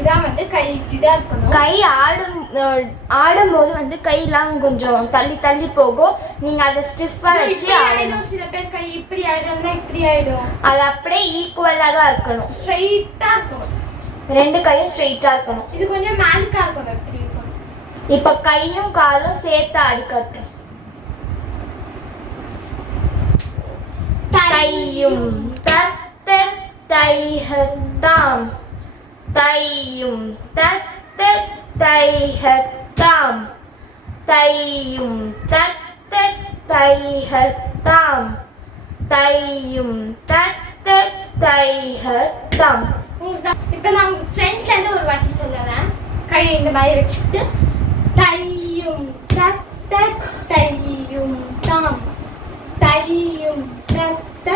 இதான் வந்து கை இப்படிதான் இருக்கணும். கை ஆடும்போது வந்து கையெல்லாம் கொஞ்சம் தள்ளி தள்ளி போகும். நீங்க அதை ஸ்டிஃபா வச்சு ஆடணும். சில பேர் கை இப்படி ஆயிடும்னா இப்படி ஆயிடும். அது அப்படியே ஈக்குவலா தான் இருக்கணும். ஸ்ட்ரைட்டா இருக்கணும். ரெண்டு கையும் ஸ்ட்ரைட்டா இருக்கணும். இது கொஞ்சம் மேலுக்கா இருக்கணும். இப்படி இருக்கணும். இப்ப கையும் காலும் சேர்த்து ஆடி காட்டுறேன். தையும் தத்த தைஹத்தாம் தையும் தத்த தைஹத்தாம் தையும் தத்த தைஹத்தாம் தையும் தத்த தைஹத்தாம். இப்ப நான் உங்களுக்கு ஃப்ரண்ட்ல இருந்து ஒரு வாட்டி சொல்லுறேன். கையை இந்த மாதிரி வச்சுட்டு தையும் தத்த தையும் தாம் தையும் தத்த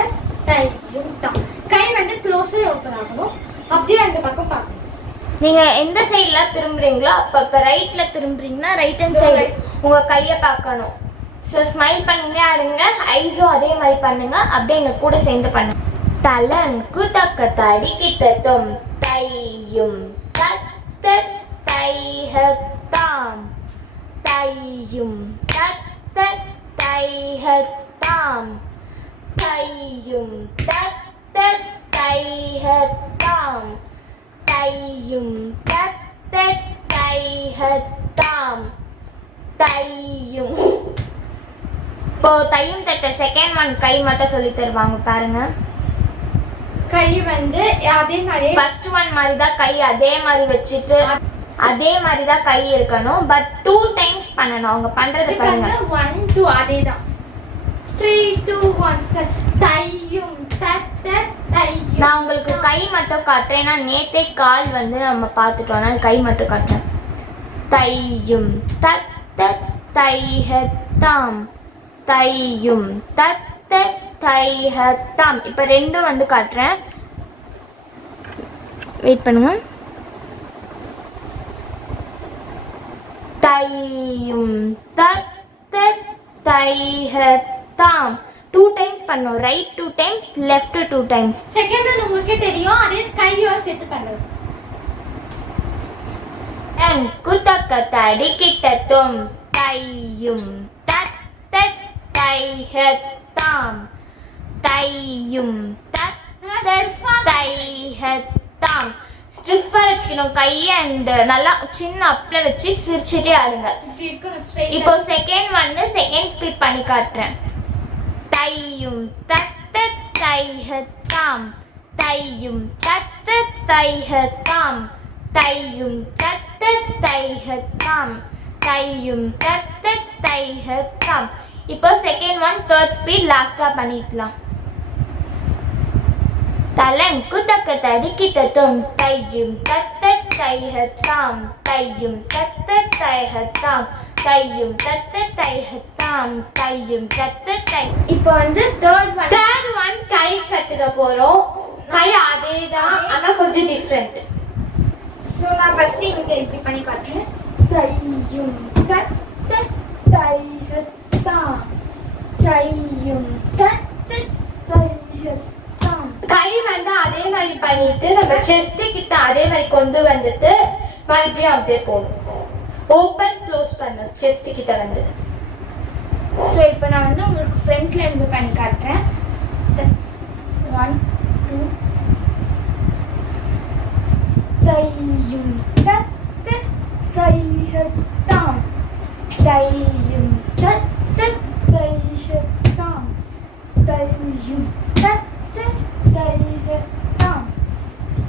தையும் தாம். கை வந்து க்ளோஸர் ஓப்பன் ஆகணும். அப்படியே அந்த பக்கம் பார்க்கணும். நீங்க எந்த சைடுல திரும்புறீங்களோ அப்ப ரைட்ல திரும்புறீங்கன்னா ரைட் ஹேண்ட் சைடு உங்க கையை பார்க்கணும். ஸோ ஸ்மைல் பண்ணிட்டே ஆடுங்க. ஐஸும் அதே மாதிரி பண்ணுங்க. அப்படியே எங்க கூட சேர்ந்து பண்ணுங்க. தலன்கு தக்க தடி கிட்டத்தும் தையும் தத்த தைஹத்தாம் தையும் தத்த தைஹத்தாம் தையும் தத்த தைஹத்தாம் தையும் தத்த தைஹத்தாம் தையும். இப்போ தையும் தட்ட செகண்ட் ஒன் கை மட்டும் சொல்லி தருவாங்க பாருங்க. கை வந்து அதே மாதிரி ஃபர்ஸ்ட் ஒன் மாதிரி தான் கை அதே மாதிரி வச்சுட்டு அதே மாதிரி தான் கை இருக்கணும். பட் 2 டைம்ஸ் பண்ணணும். அவங்க பண்றது பாருங்க. 1 2 அதே தான். 3 2 1 ஸ்டார்ட். தையும் தத்த தையும். நான் உங்களுக்கு கை மட்டும் காட்டுறேன். ஏன்னா நேத்தே கால் வந்து நம்ம பார்த்துட்டோம். அதனால கை மட்டும் காட்டுறேன். தையும் தத்த தைஹத்தாம் தையும் தத்த தைஹத்தாம். இப்ப ரெண்டும் வந்து காட்டுறேன். வெயிட் பண்ணுங்க. தையும் தத்த தைஹத்தாம் 2 டைம்ஸ் பண்ணோம். Right 2 times, left 2 times. Second one உங்களுக்கே தெரியும். அதே கையோ சேர்த்து பண்ணுங்க. குதக்க தடி கிட்டத்தும் தையும் தத்த தைஹத்தாம் தையும் தத்த தைஹத்தாம். ஸ்டிஃபா வச்சுக்கணும் கையை. அண்ட் நல்லா சின்ன அப்ல வச்சு சிரிச்சுட்டே ஆடுங்க. இப்போ செகண்ட் ஒன்னு செகண்ட் ஸ்பீட் பண்ணி காட்டுறேன். தையும் தத்த தைஹத்தாம் தையும் தத்த தைஹத்தாம் தையும் தத்த தைஹத்தாம் தையும் தத்த தைஹத்தாம். இப்போ செகண்ட் ஒன் தேர்ட் ஸ்பீட் லாஸ்டா பண்ணிக்கலாம். தலன்கு தக்க தடி கிட்டத்தும் தையும் தத்த தைஹத்தாம் தையும் தத்த தைஹத்தாம் தையும் தத்த தைஹத்தாம் தையும் தத்த தை. இப்போ வந்து தேர்ட் ஒன் கை கட்டுற போறோம். கை அதே தான், ஆனா கொஞ்சம் டிஃப்ரெண்ட். ஸோ நான் ஃபர்ஸ்ட் இங்க இப்படி பண்ணி காட்டுறேன். தையும் தத்த தைஹத்தாம் தையும் தத்த தைஹத்தாம். கை வந்து அதே மாதிரி பண்ணிட்டு நம்ம செஸ்ட் கிட்ட அதே மாதிரி கொண்டு வந்துட்டு மறுபடியும் அப்படியே போகணும். ஓப்பன் க்ளோஸ் பண்ணணும் செஸ்ட் கிட்ட வந்து. ஸோ இப்போ நான் வந்து உங்களுக்கு ஃப்ரண்ட்ல இருந்து பண்ணி காட்டுறேன். 1 2 தையும் தத்த தைஹத்தாம் தையும் தத்த தைஹத்தாம் தையும் தத்த தைஹத்தாம்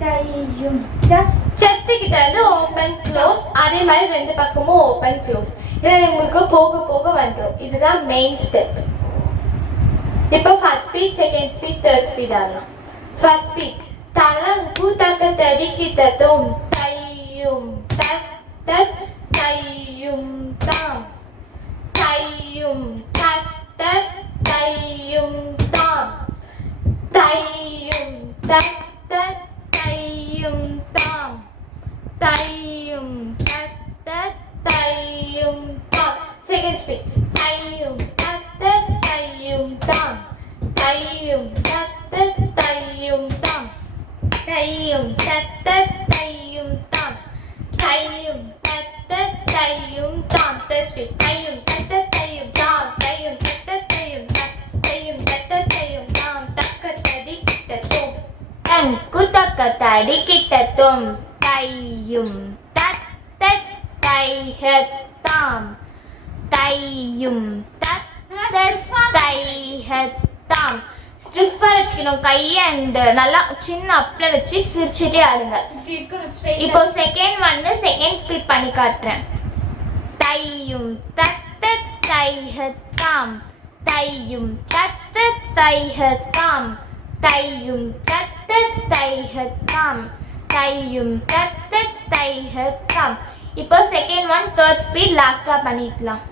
தையும் தத்த. செஸ்ட் கிட்ட வந்து ஓப்பன் க்ளோஸ் அதே மாதிரி ரெண்டு பக்கமும் ஓப்பன் க்ளோஸ். இதை உங்களுக்கு போக போக வந்துடும். இதுதான் மெயின் ஸ்டெப். இப்போ first speed, second speed, third speed ஆகலாம். ஃபர்ஸ்ட் ஸ்பீட் தலங்கு தக்க தடி கிட்டத்தும் தையும் தத்த தையும் தாம் தையும் தத்த தையும் தாம் தையும் தத்த தையும் தாம் தையும் தத்த தையும் தாம். செகண்ட் ஸ்பீட் தையும் தத்த தையும் தாம் தையும் தத்த தையும் தாம் தையும் தத்த தையும் தாம் தடிக்கிட்டதும் தையும் தத்த தைஹத்தாம் தையும் தத்த தைஹத்தாம். ஸ்டிஃபா வச்சுக்கணும் கையை அண்ட் நல்லா சின்ன அப்ல வச்சு சிரிச்சுட்டே ஆடுங்க. இப்போ செகண்ட் ஒன்னு செகண்ட் ஸ்பீட் பண்ணி காட்டுறேன். தையும் தத்த தைஹத்தாம் தையும் தத்த தைஹத்தாம் தையும் தத்த தைஹத்தாம் தையும் தத்த தைஹத்தாம். இப்போ செகண்ட் ஒன் தேர்ட் ஸ்பீட் லாஸ்டா பண்ணிக்கலாம்.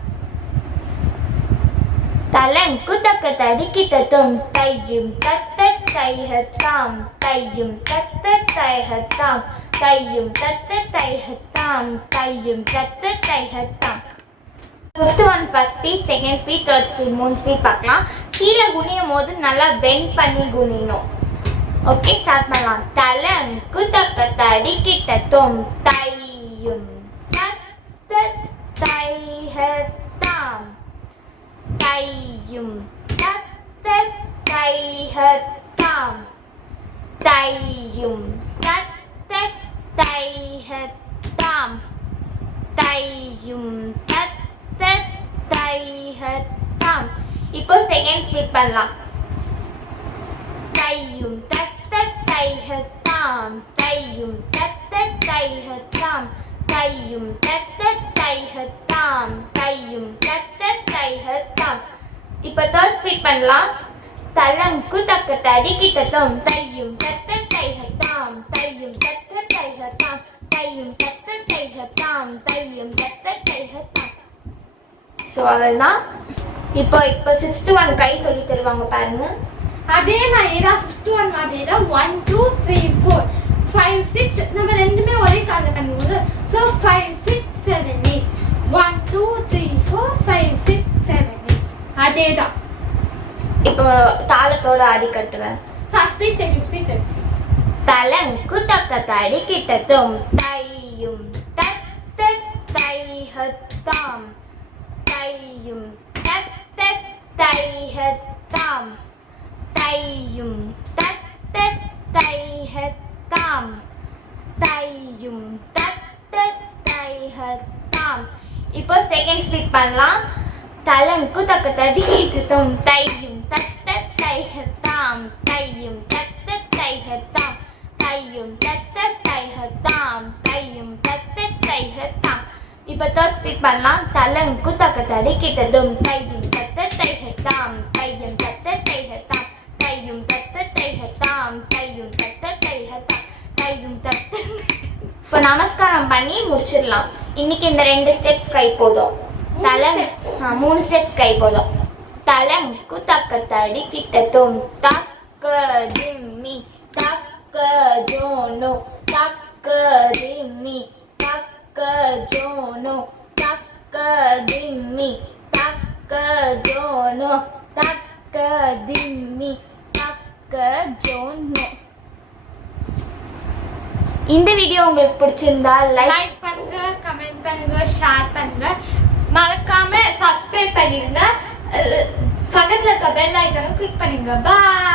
தலங்கு தக்க தடிக்கிட்டதும் தையும் தத்த தைஹத்தாம் தையும் தத்த தைஹத்தாம் தையும் தத்த தைஹத்தாம் தையும் தத்த தைஹத்தாம். Fifth one first speed second speed third speed 3 speed பார்க்கலாம். கீழே குனியும் போது நல்லா பெண்ட் பண்ணி குனியணும். ஓகே ஸ்டார்ட் பண்ணலாம். தலங்கு தக்க தடிக்கிட்டதும் தையும் தத்த தைஹத்தாம் தையும் தத்த தைஹத்தாம் தையும் தத்த தைஹத்தாம் தையும் தத்த தைஹத்தாம். இப்போ செகண்ட் ஸ்பீட் பண்ணலாம். தையும் தத்த தைஹத்தாம் தையும் தத்த தைஹத்தாம் தையும் தத்த தைஹத்தாம் தையும் தத்த தைஹத்தாம். இப்போ தேர்ட் ஸ்பீட் பண்ணலாம். தலங்கு தக்க தடிக்கிட்டதும் தையும் தத்த தைஹத்தாம் தையும் தத்த தைஹத்தாம் தையும் தத்த தைஹத்தாம் தையும் தத்த தைஹத்தாம். ஸோ அவ்வளோதான். இப்போ சிக்ஸ்த் ஒன் கை சொல்லி தருவாங்க பாருங்க. அதே மாதிரி தான் ஃபிஃப்த் ஒன் மாதிரி தான் 1 2 3 4 5 6 நம்ம ரெண்டுமே ஒரே காலில் பண்ணுவோம். ஸோ 5 6 7 8 1 2 3 4 5 6 7 8 அதே தான். இப்போ தாளத்தோட ஆடி கட்டுவேன். First speed second speed third speed. தலங்கு தக்க தடிக்கிட்டதும் தையும் தத்த தைஹத்தாம் தையும் தத்த தைஹத்தாம் தையும் தத்த தைஹத்தாம் தையும் தத்த தைஹத்தாம். இப்போ செகண்ட் ஸ்பீட் பண்ணலாம். தலங்கு தக்க தடிக்கிட்டதும் தையும் தத்த தைஹத்தாம் தையும் தத்த தைஹத்தாம் தையும் தத்த தைஹத்தாம் தையும் தத்த தைஹத்தாம். இப்போ தேர்ட் ஸ்பீட் பண்ணலாம். தலங்கு தக்க தடிக்கிட்டதும் தையும் தத்த தைஹத்தாம் தையும் தத்த தைஹத்தாம் தையும் தத்த தைஹத்தாம் தையும் தத்த தைஹத்தாம் தையும் தத்த. இப்போ நமஸ்காரம் பண்ணி முடிச்சிடலாம். இன்னைக்கு இந்த 2 ஸ்டெப்ஸ் கை போதும். 3 ஸ்டெப்ஸ் கை போதும். தலங்கு தக்க தடிக்கிட்டதும் தக்க திம்மி தக்க ஜோனோ தக்க திம்மி தக்க ஜோனோ தக்க திம்மி தக்க ஜோனோ தக்க திம்மி தக்க ஜோனோ. இந்த வீடியோ உங்களுக்கு பிடிச்சிருந்தா லைக் பண்ணுங்க, கமெண்ட் பண்ணுங்க, ஷேர் பண்ணுங்க, மறக்காம சப்ஸ்கிரைப் பண்ணிடுங்க, பக்கத்துல இருக்க பெல் ஐக்கானை கிளிக் பண்ணுங்க. பாய்.